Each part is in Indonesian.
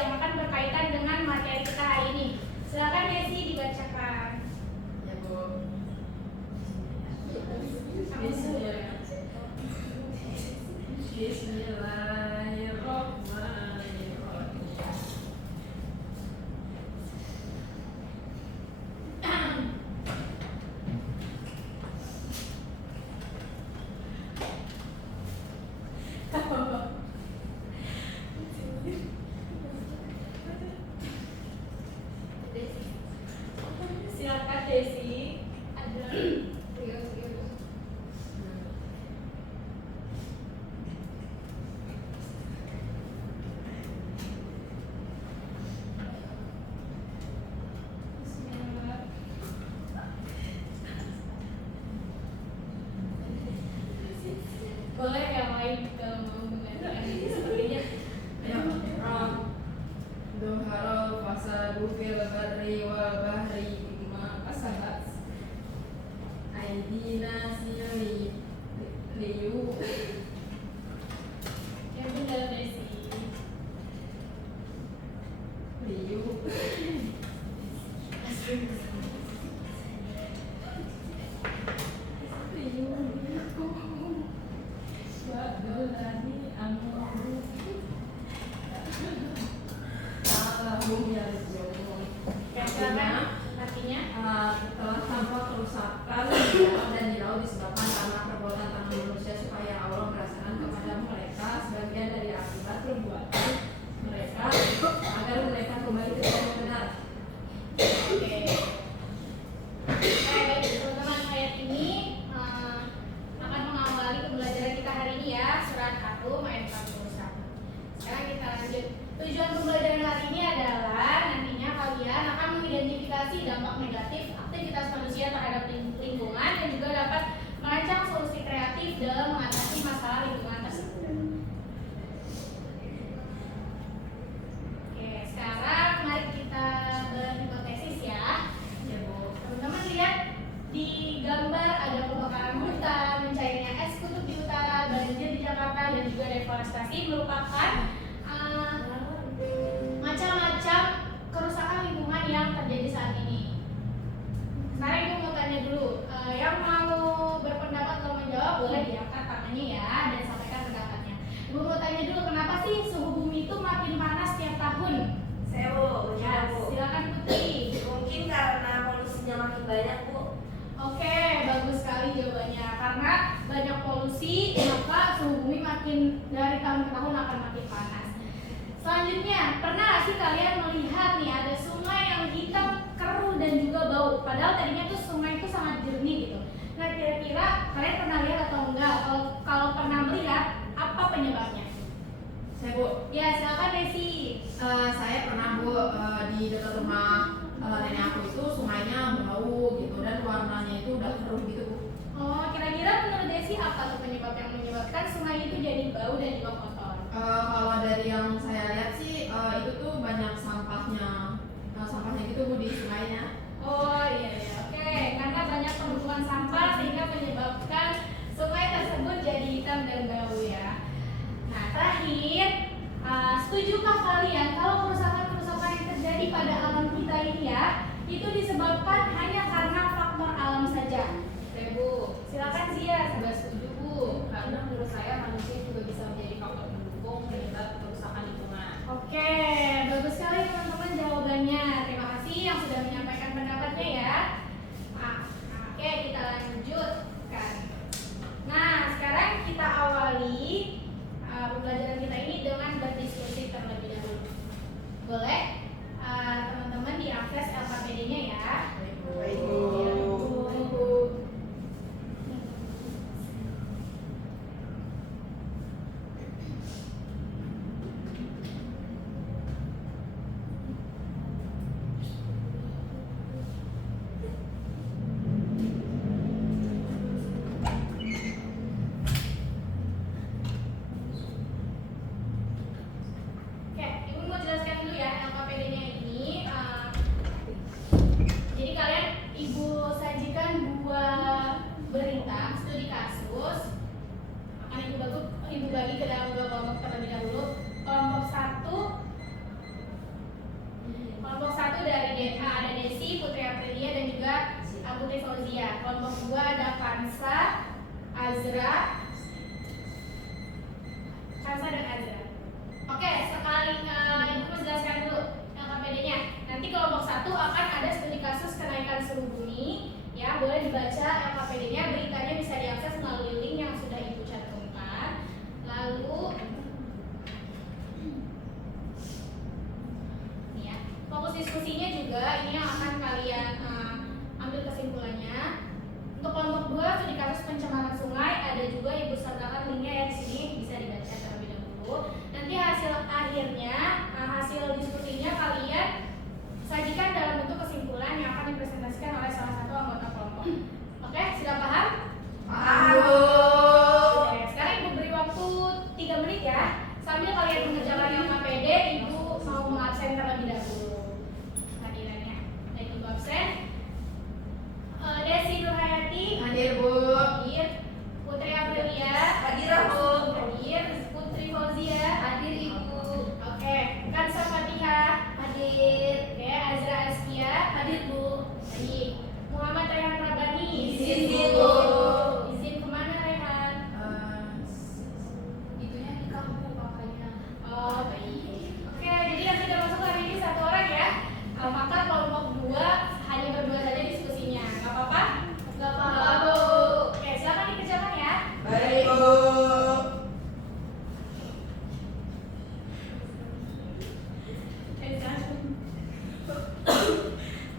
yang akan berkaitan dengan materi kita hari ini. Silakan Desi dibacakan. Ya Bu. Silakan Desi. Boleh yang lain kalau mau menggantikan sepertinya. Doharo fasadu fil barri wal bahri bima kasabat aidina sili liyu. Yang benar Desi. Liyu Badolani amru Allahum yarjun. Artinya Telah tampak kerusakan di dalam dan di laut disebabkan karena perbuatan tangan manusia, supaya Allah merasakan kepada mereka sebagian dari akibat perbuatan mereka, agar mereka kembali ke jalan yang benar. Oke. Baik teman-teman, ayat ini akan mengawali pembelajaran kita hari ini ya, surat At-Rum ayat 41. Sekarang kita lanjut. Tujuan pembelajaran hari ini adalah nantinya kalian akan mengidentifikasi dampak negatif aktivitas manusia terhadap lingkungan dan juga dapat merancang solusi kreatif dalam mengatasi masalah lingkungan tersebut. Oke, sekarang mari kita berhipotesis ya. Ya Bu. Teman-teman lihat di gambar ada kebakaran hutan, mencairnya es kutub di utara, banjir di Jakarta, dan juga deforestasi merupakan macam-macam kerusakan lingkungan yang terjadi saat ini. Sekarang ibu mau tanya dulu, yang mau berpendapat atau menjawab boleh diangkat tangannya ya dan sampaikan pendapatnya. Ibu mau tanya dulu, kenapa sih suhu bumi itu makin panas tiap tahun? Ya, silakan Putri. Mungkin karena polusinya makin banyak Bu. Oke, bagus sekali jawabannya. Karena banyak polusi, maka suhu bumi makin dari tahun ke tahun akan makin panas. Selanjutnya, pernah nggak sih kalian melihat nih ada sungai yang hitam, keruh dan juga bau? Padahal tadinya tuh sungai itu sangat jernih gitu. Nah, kira-kira kalian pernah lihat atau enggak? Kalau pernah melihat, apa penyebabnya? Saya Bu. Ya, silakan Desi. Saya pernah Bu, di dekat rumah nenek aku itu sungainya bau gitu dan warnanya itu udah keruh gitu Bu. Oh, kira-kira menurut Desi apa tuh penyebab yang menyebabkan sungai itu jadi bau dan juga kotor? Kalau dari yang saya lihat sih itu tuh banyak sampahnya, sampahnya gitu Bu di sungainya. Oh iya, oke. Karena banyak penumpukan sampah sehingga menyebabkan sungai tersebut jadi hitam dan bau ya. Nah, terakhir, setujukah kalian kalau kerusakan-kerusakan yang terjadi pada alam kita ini ya, itu disebabkan hanya karena faktor alam saja? Bu, Silakan Zia. sudah setuju Bu, karena menurut saya manusia juga bisa menjadi faktor pendukung penyebab kerusakan lingkungan. Oke, bagus sekali Azra, Kansa dan Azra. Oke, sekali Ibu menjelaskan dulu LKPD-nya. Nanti kelompok 1 akan ada studi kasus kenaikan suhu bumi. Ya, boleh dibaca LKPD-nya, beritanya bisa diakses melalui link yang sudah Ibu cantumkan. Lalu ini ya, fokus diskusinya juga ini yang akan kalian ambil kesimpulannya. Untuk kelompok 2 studi kasus pencemaran sungai ada juga Ibu sertakan linknya ya di sini, bisa dibaca terlebih dahulu. Nanti hasil akhirnya, hasil diskusinya kalian sajikan dalam bentuk kesimpulan yang akan dipresentasikan oleh salah satu anggota kelompok. Oke, sudah paham? Paham. Oke, sekarang Ibu beri waktu 3 menit ya. Sambil kalian mengerjakan LKPD, Ibu mau mengabsen terlebih dahulu hadirannya. Dan Ibu absen. Desi Nurhayati Hadir, Bu. hadir. Putri Aprilia Hadir, Bu. hadir. Putri Fauzia Hadir Ibu. oke. Kansa Fatihah Hadir. oke. Azra Askia Hadir Bu. hadir. Muhammad Rehan Rabani Izin, Bu. Izin kemana Rehan? Itunya nikah Bu makanya. Oh baik. Oke, jadi yang sudah masuk hari ini 1 orang ya. Maka kelompok 2 hanya berdua saja diskusinya. Nggak apa-apa? Gak Nggak apa-apa Bu. Oke, silakan dikerjakan ya. Baik, Bu.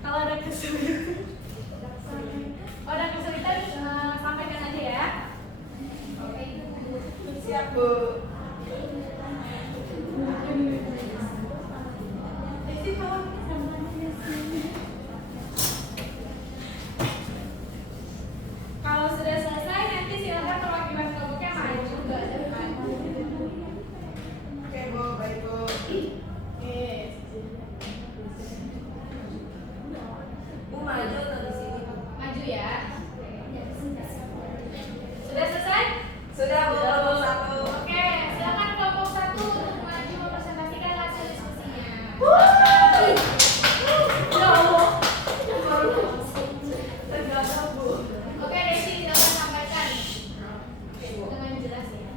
Kalau ada kesulitan, sampaikan aja ya. Oke itu Bu. Siap, Bu. Kalau sudah selesai, nanti silakan perwakilan kelompoknya maju juga ke depan. Oke, Bu. Baik, Bu. Oke. Bu maju atau di sini, Bu? Maju ya. Sudah selesai? Sudah, Bu. Kelompok 1. Oke, silakan kelompok 1 untuk maju mempresentasikan hasil diskusinya. Ya Allah. Tergagap, Bu. Oke, Desi, silakan sampaikan Oke, Bu. dengan jelas ya.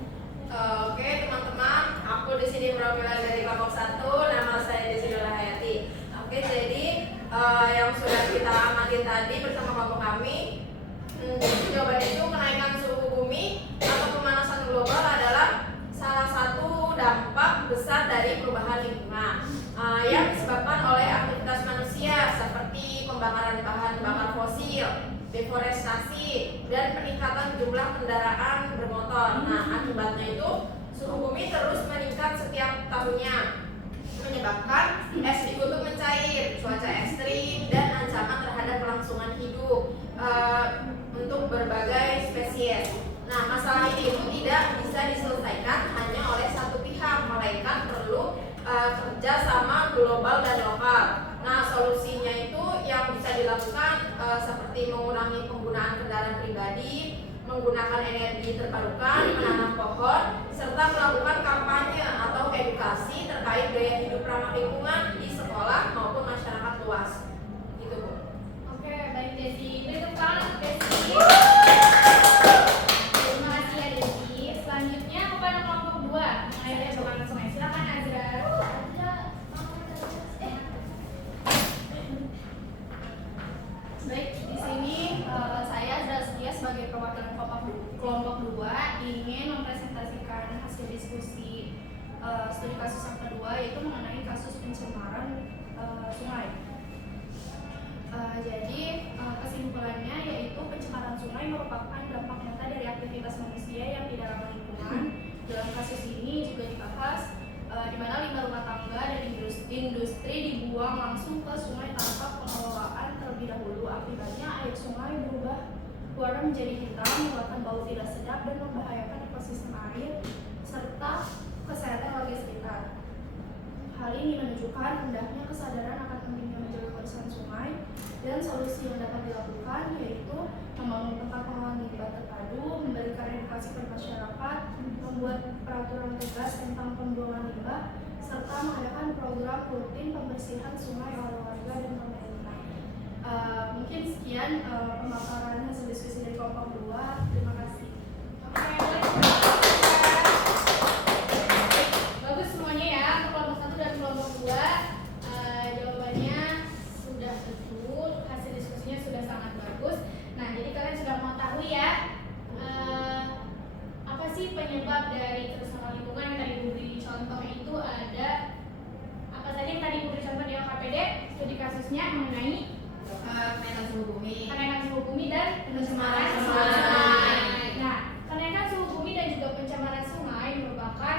Oke, teman-teman, aku di sini perwakilan dari kelompok 1. Nama saya Desi Nurhayati. Oke, jadi yang sudah kita amati tadi bersama kelompok kami, jadi jawaban itu kenaikan suhu bumi atau pemanasan global adalah salah satu dampak besar dari perubahan lingkungan yang disebabkan oleh aktivitas manusia seperti pembakaran bahan bakar fosil, deforestasi, dan peningkatan jumlah kendaraan bermotor. Nah, akibatnya itu suhu bumi terus meningkat setiap tahunnya, menyebabkan es di kutub mencair, cuaca ekstrim, dan ancaman terhadap kelangsungan hidup untuk berbagai spesies. Nah, masalah ini itu tidak bisa diselesaikan hanya oleh satu pihak, melainkan perlu kerja sama global dan lokal. Nah, solusinya itu yang bisa dilakukan seperti mengurangi penggunaan kendaraan pribadi, menggunakan energi terbarukan, menanam pohon, serta melakukan kampanye atau edukasi terkait gaya hidup ramah lingkungan di sekolah maupun masyarakat luas. Gitu, Bu. Oke, baik Desi. Beri tepuk tangan untuk Desi. Terima kasih ya Desi. Selanjutnya kepada kelompok 2 mengenai daya bakaran sungai. Silakan Azra. Baik, di sini saya Azra Setia sebagai perwakilan kelompok 2 ingin mempresentasikan hasil diskusi studi kasus yang kedua, yaitu mengenai kasus pencemaran sungai. Jadi kesimpulannya yaitu pencemaran sungai merupakan dampak nyata dari aktivitas manusia yang tidak ramah lingkungan. Dalam kasus ini juga dibahas di mana limbah rumah tangga dan industri dibuang langsung ke sungai tanpa pengelolaan terlebih dahulu. Akibatnya air sungai berubah warna menjadi hitam, mengeluarkan bau tidak sedap dan membahayakan ekosistem air serta kesehatan warga sekitar. Hal ini menunjukkan hendaknya kesadaran akan pentingnya menjaga kebersihan sungai, dan solusi yang dapat dilakukan yaitu membangun tempat pengolahan limbah terpadu, memberikan edukasi kepada masyarakat, membuat peraturan tegas tentang pembuangan limbah, serta mengadakan program rutin pembersihan sungai oleh warga dan pemerintah. Mungkin sekian pemaparan hasil diskusi dari kelompok 2. Terima kasih. boleh diperhatikan. Bagus semuanya ya, untuk kelompok 1 dan kelompok 2 jawabannya sudah betul, hasil diskusinya sudah sangat bagus. Nah, jadi kalian sudah mengetahui ya apa sih penyebab dari kerusakan lingkungan yang tadi diberi contoh itu ada apa saja yang tadi diberi contoh di LKPD, studi kasusnya mengenai Kenaikan suhu bumi. kenaikan suhu bumi dan pencemaran Pencemaran sungai. sungai. Nah, kenaikan suhu bumi dan juga pencemaran sungai merupakan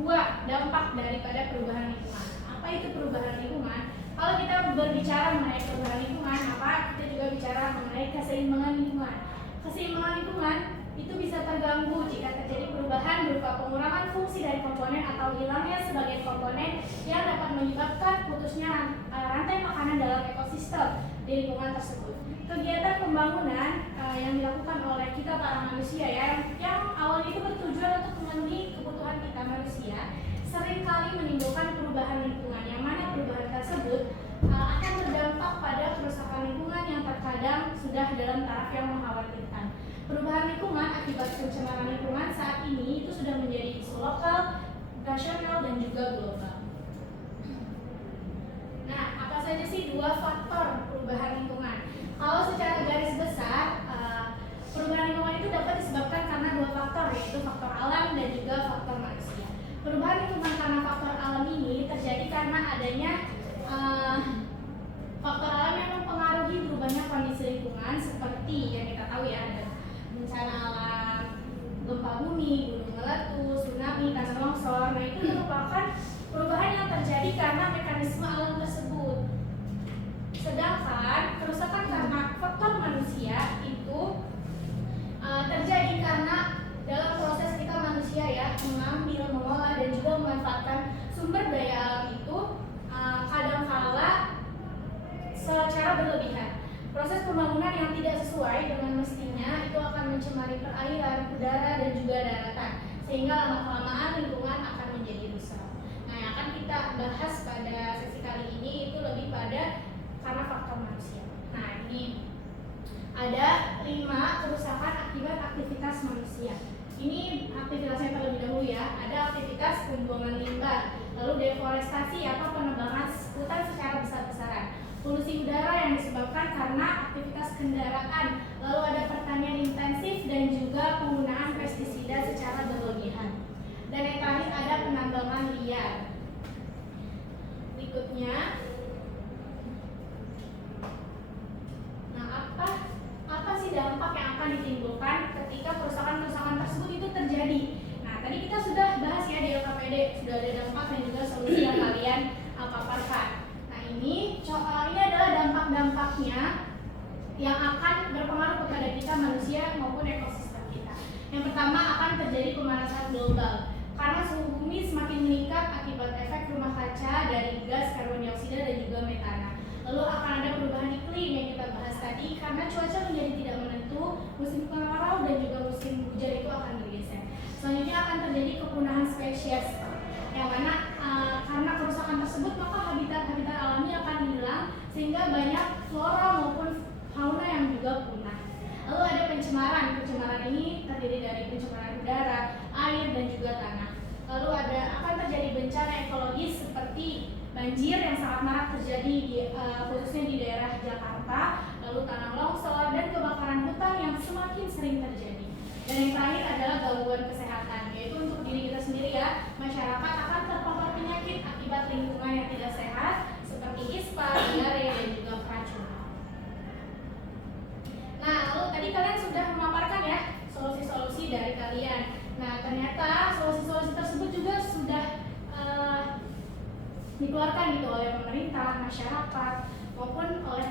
dua dampak daripada perubahan lingkungan. Apa itu perubahan lingkungan? Kalau kita berbicara mengenai perubahan lingkungan, maka kita juga bicara mengenai keseimbangan lingkungan. Keseimbangan lingkungan itu bisa terganggu jika terjadi perubahan berupa pengurangan fungsi dari komponen atau hilangnya sebagian komponen yang dapat menyebabkan putusnya rantai makanan dalam ekosistem di lingkungan tersebut. Kegiatan pembangunan yang dilakukan oleh kita para manusia ya, yang awalnya itu bertujuan untuk memenuhi kebutuhan kita manusia, seringkali menimbulkan perubahan lingkungan, yang mana perubahan tersebut akan berdampak pada kerusakan lingkungan yang terkadang sudah dalam taraf yang mengkhawatirkan. Perubahan lingkungan akibat pencemaran lingkungan saat ini itu sudah menjadi isu lokal, nasional, dan juga global. Nah, apa saja sih dua faktor perubahan lingkungan? Kalau secara garis besar, perubahan lingkungan itu dapat disebabkan karena dua faktor, yaitu faktor alam dan juga faktor manusia. Perubahan lingkungan karena faktor alam ini terjadi karena adanya faktor alam yang mempengaruhi berubahnya kondisi lingkungan, seperti yang kita tahu ya, ada bencana alam, gempa bumi, gunung meletus, tsunami, tanah longsor. Nah, itu merupakan perubahan yang terjadi karena mekanisme alam tersebut. Sedangkan kerusakan karena faktor manusia itu terjadi karena dalam proses kita manusia ya mengambil, mengolah, dan juga memanfaatkan sumber daya alam itu kadangkala secara berlebihan. Proses pembangunan yang tidak sesuai dengan mestinya itu akan mencemari perairan, udara, dan juga daratan, sehingga lama-kelamaan lingkungan akan menjadi rusak. Nah, yang akan kita bahas pada sesi kali ini itu lebih pada karena faktor manusia. Nah, ini ada 5 kerusakan akibat aktivitas manusia. Ini aktivitasnya terlebih dahulu ya. Ada aktivitas pembuangan limbah, lalu deforestasi atau penebangan hutan secara besar-besaran, polusi udara yang disebabkan karena aktivitas kendaraan, lalu ada pertanian intensif dan juga penggunaan pestisida secara berlebihan. Dan yang terakhir ada penambangan liar. Berikutnya, nah apa sih dampak yang akan ditimbulkan ketika kerusakan-kerusakan tersebut itu terjadi? Nah, tadi kita sudah bahas ya di LKPD, sudah ada dampak dan juga solusi yang kalian paparkan. Nah, ini adalah dampak-dampaknya yang akan berpengaruh kepada kita manusia maupun ekosistem kita. Yang pertama akan terjadi pemanasan global karena suhu bumi semakin meningkat akibat efek rumah kaca dari gas karbon dioksida dan juga metana. Lalu akan ada perubahan iklim yang kita bahas tadi karena cuaca menjadi tidak menentu, musim kemarau dan juga musim hujan itu akan bergeser. Selanjutnya akan terjadi kepunahan spesies, yang mana karena kerusakan tersebut maka habitat-habitat alami akan hilang sehingga banyak flora maupun fauna yang juga punah. Lalu ada pencemaran. Pencemaran ini terdiri dari pencemaran udara, air, dan juga tanah. Lalu akan terjadi bencana ekologis seperti banjir yang sangat marak terjadi khususnya di daerah Jakarta, lalu tanah longsor dan kebakaran hutan yang semakin sering terjadi. Dan yang terakhir adalah gangguan kesehatan, yaitu untuk diri kita sendiri ya, masyarakat akan terpapar penyakit akibat lingkungan yang tidak sehat seperti ispa, diare, dan juga keracunan. Nah, lalu tadi kalian sudah memaparkan ya solusi-solusi dari kalian. Nah, ternyata solusi-solusi tersebut juga sudah dikeluarkan gitu oleh pemerintah, masyarakat, maupun oleh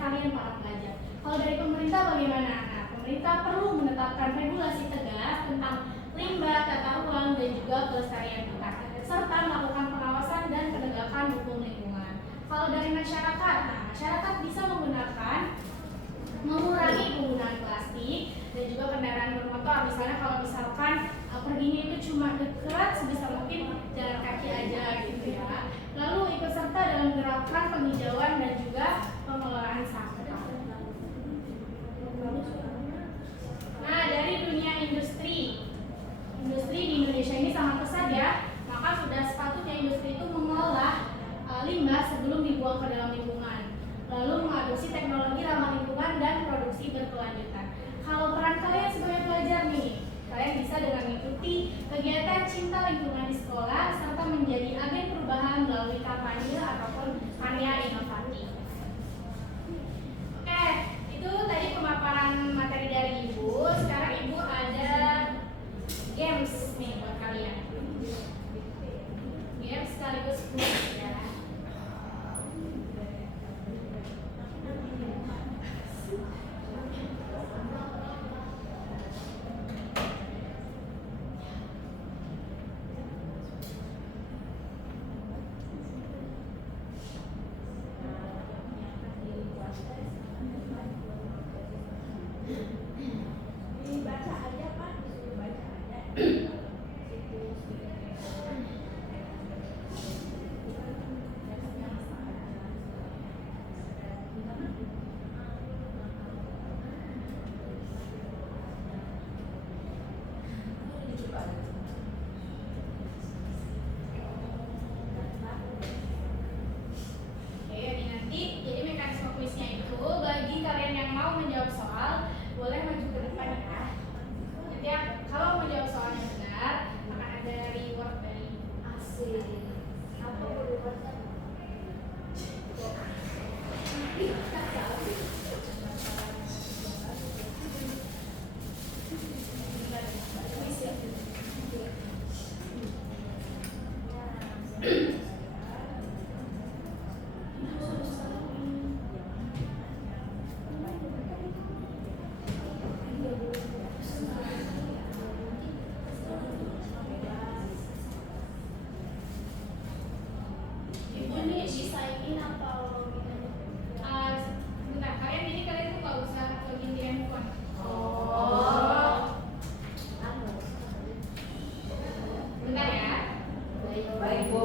kalian para pelajar. Kalau dari pemerintah bagaimana? Nah, pemerintah perlu menetapkan regulasi tegas tentang limbah, tata ruang, dan juga pelestarian hutan, serta melakukan pengawasan dan penegakan hukum lingkungan. Kalau dari masyarakat, nah masyarakat bisa mengurangi penggunaan plastik dan juga kendaraan bermotor. Misalnya kalau misalkan perginya itu cuma dekat, sebisa mungkin jalan kaki aja gitu ya. Lalu ikut serta dalam gerakan penghijauan dan juga pengelolaan sampah. mengolah limbah sebelum dibuang ke dalam lingkungan, lalu mengadopsi teknologi ramah lingkungan dan produksi berkelanjutan. Kalau peran kalian sebagai pelajar nih, kalian bisa dengan mengikuti kegiatan cinta lingkungan di sekolah serta menjadi agen perubahan melalui kampanye ataupun karya inovatif. Oke, itu tadi pemaparan materi dari Ibu. Sekarang Ibu ada games nih buat kalian. Games sekaligus quiz ya. Dibaca aja Pak, disuruh baca aja. Oke, ini nanti jadi mekanisme kuisnya itu bagi kalian yang mau menjawab soal boleh maju ke depan ya. Nanti kalau menjawab soalnya benar akan ada reward dari Asik. Apa berubah? kuis ya. Ibu nih desainin apa Bentar, kalian tuh nggak usah login di handphone. Oh. Bentar ya. Baik, Bu.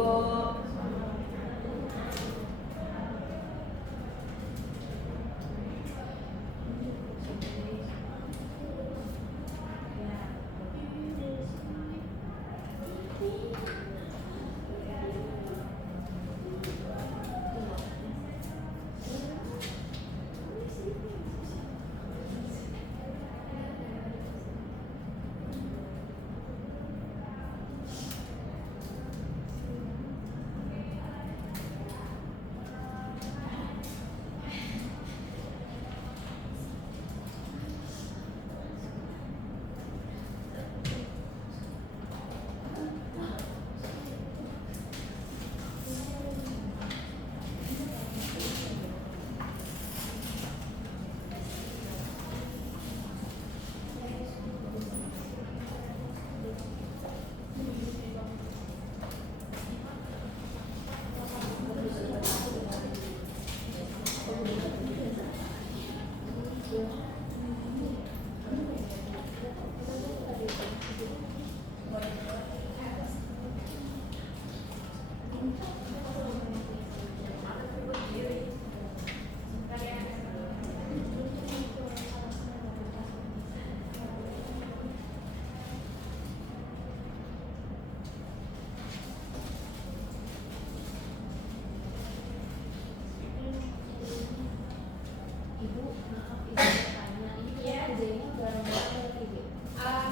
Ibu, maaf ibu bertanya, ini Iya. kerjanya bareng-bareng atau Ibu?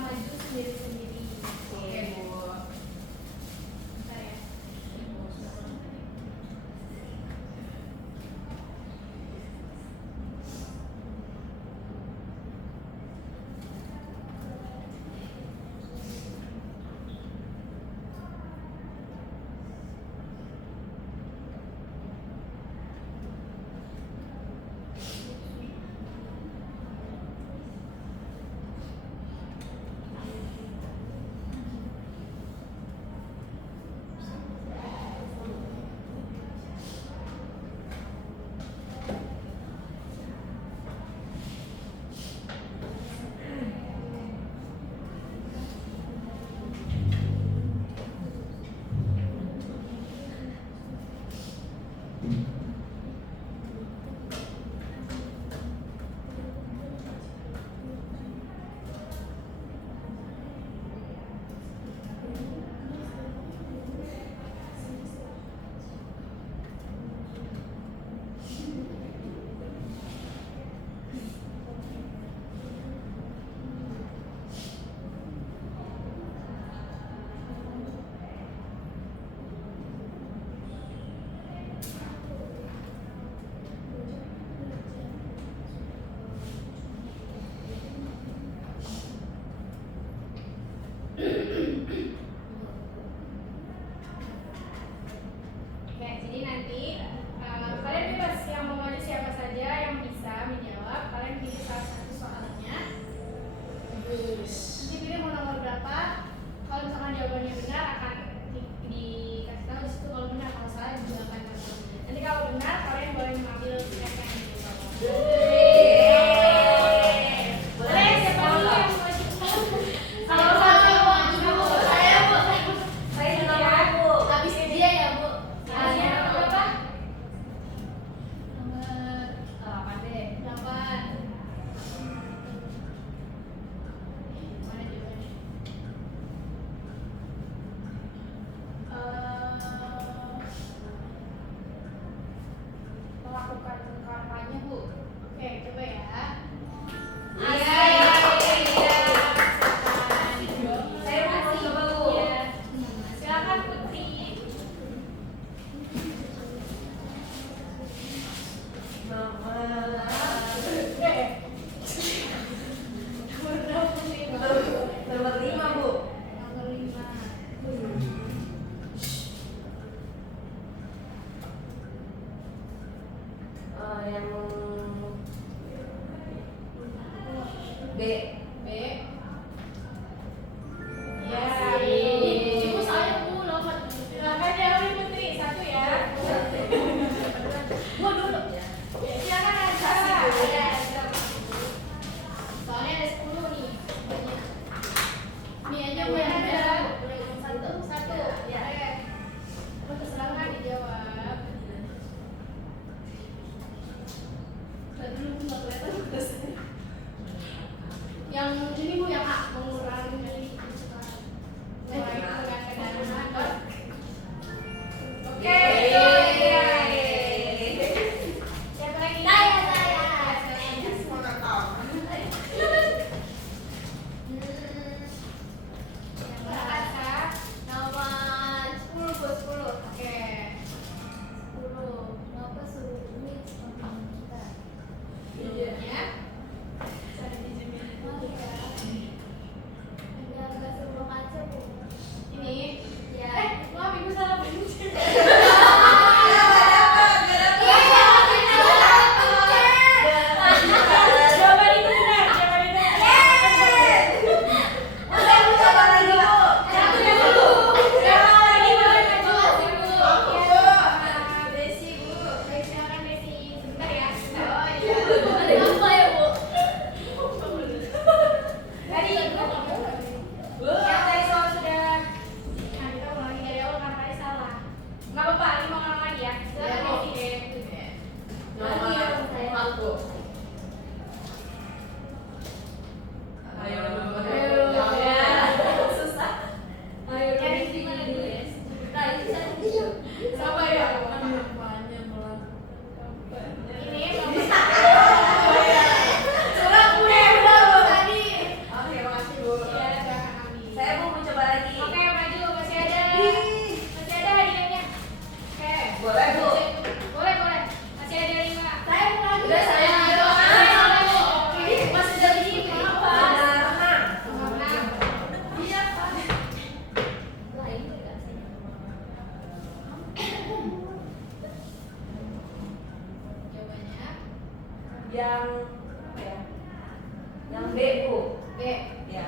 Maju sendiri-sendiri. Oke, Bu. Bentar ya. Yang B. B. Ya, Masih. ibu soalnya bu nomor. Silakan jawab Putri, satu ya. Bu dulu. Silakan aja. Ya, soalnya ada 10 nih. Ini aja bu yang ada. Satu. Ya. Terus silakan dijawab. Tadi dulu nggak kelihatan. Yang ini bu yang A, mengurangi kendaraan. Oke. Siapa lagi? Saya. Semua tahu. Silakan Kak. Nomor 10 Bu, 10. Oke. 10. Kenapa suruh ini kita? Videonya. Saya dijamin. Oh ya. Enggak suruh kaca Bu. Ini. Ya. Maaf ibu salah pencet. Jawaban itu benar. Jawaban itu benar. Satu ya dulu. Siapa lagi boleh maju? Desi, Bu. Baik, silakan Desi. Sebentar ya. Sebentar. Oh iya. Ada apa ya Bu? Tadi yang tadi soal sudah. Nah, kita ulang lagi dari awal karena tadi salah. Nggak apa-apa, 5 orang lagi ya. Silakan Desi. Nomor 4, Bu. Ayo, susah. Ayo, cari di mana dulu ya? Nah, itu saya tidur. Sabar ya. Apanya malah Ini nomor surat udah Bu tadi. Oke, makasih, Bu. Iya, silakan ambil. Saya mau mencoba lagi. Oke, maju masih ada. Masih ada hadiahnya. Oke. Boleh, Bu. Boleh, boleh. Masih ada 5. Saya mau lagi. Udah, saya Ayo, oke. Masih jadi apa? Renang. Iya Pak. Lah ini enggak saya. Jawabannya Yang apa ya? Yang B, Bu. B. Ya.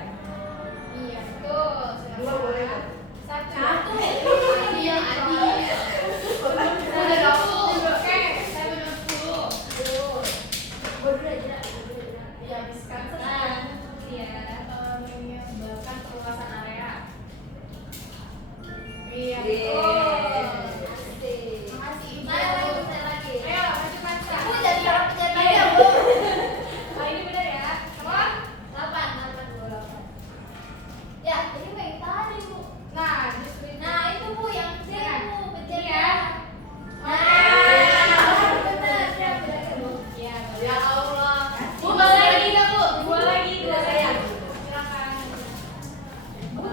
Iya, betul. Silakan. Dua boleh, Bu. Satu. Iya, Adi. Udah dapur. Oke, saya benar dulu. Bodoh aja. Dihabiskan sekarang. Ya, menyebabkan perluasan area. Iya, betul. Asik. Makasih, Ibu. Saya lagi. Ayo, maju kaca. Bu jadi harap pencet lagi Iya. ya Bu. Ah, ini benar ya. Semua? 8. Ya, ini baik tadi Bu. Nah, justru itu. Nah, itu Bu yang C Bu, pencet Iya. Nah, benar. Ya, benar Bu. Iya, Ya benar. Allah. Bu, balik lagi nggak, Bu? Dua lagi, dua saya. Silakan. Nomor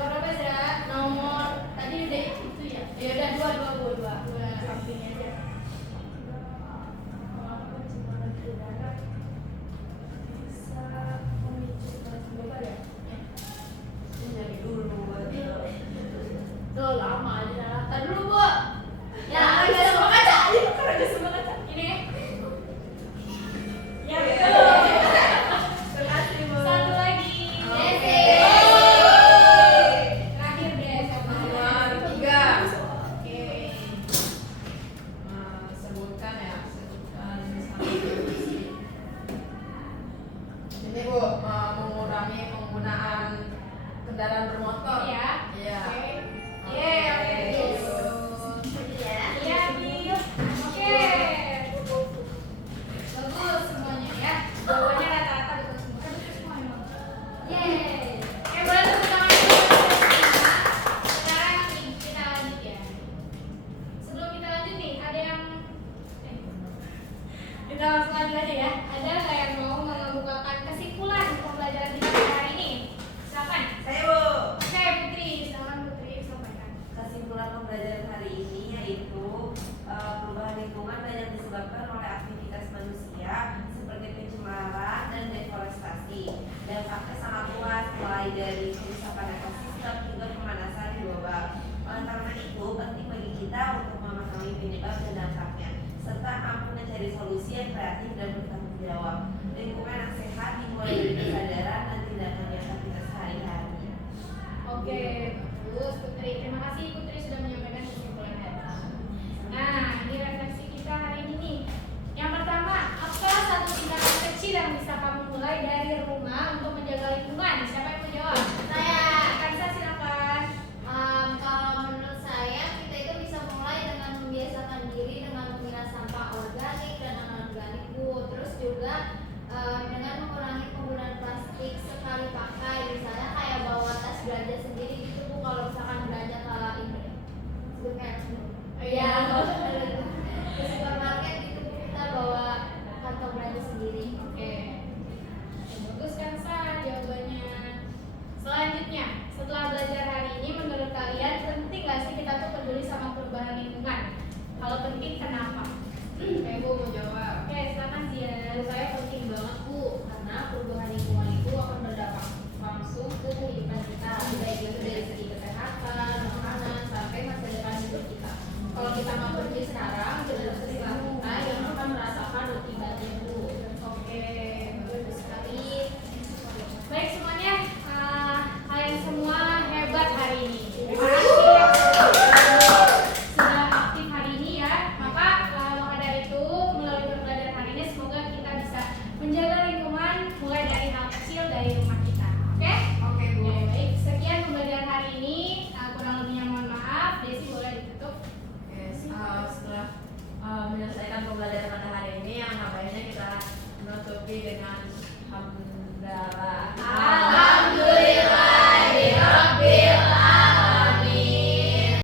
berapa, Zra? Nomor tadi udah itu ya? Ya udah dua samping aja. Bisa memicu stres global ya? Dari dulu buat itu. Tuh lama aja. Tadi dulu, Bu. Ya, ada semua kaca. Ini. Ya, Iya. betul. Terima kasih, Bu. Satu lagi. Oke. Terakhir deh, siapa? Nomor 3. Oke. sebutkan Ini, Bu, mengurangi penggunaan kendaraan bermotor. Iya. Iya. Oke. Iya, oke. Iya, Bil. Oke. Bagus semuanya ya. Jawabannya rata-rata betul semua. Betul semua emang. Yeay. Oke, boleh tepuk tangan dulu. Sekarang kita lanjut ya. Sebelum kita lanjut nih, ada yang kita langsung lanjut aja ya. Ada nggak yang mau mengemukakan kesimpulan pembelajaran kita pada hari ini? Silakan. Saya, Bu. Oke, Putri. Silakan Putri, sampaikan. Kesimpulan pembelajaran hari ini yaitu perubahan lingkungan banyak disebabkan oleh aktivitas manusia seperti pencemaran dan deforestasi. Dampaknya sangat luas mulai dari kerusakan ekosistem hingga pemanasan global. Oleh karena itu penting bagi kita untuk memahami penyebab dan dampaknya perubahan lingkungan itu akan berdampak langsung ke kehidupan kita, baik itu dari segi kesehatan, makanan, sampai masa depan hidup kita. Kalau kita mau berhenti sekarang, generasi kita yang akan merasakan akibatnya dulu. Oke, bagus sekali. Baik semuanya, kalian semua hebat hari ini. Terima kasih yang sudah aktif hari ini ya. Maka maka dari itu melalui pembelajaran hari ini semoga kita bisa menjaga lingkungan mulai dari hal kecil dari rumah kita. Oke? Oke, Bu. Ya, baik. Sekian pembelajaran hari ini. Kurang lebihnya mohon maaf. Desi boleh ditutup. Oke, setelah menyelesaikan pembelajaran pada hari ini, yang baiknya kita menutupi dengan hamdalah.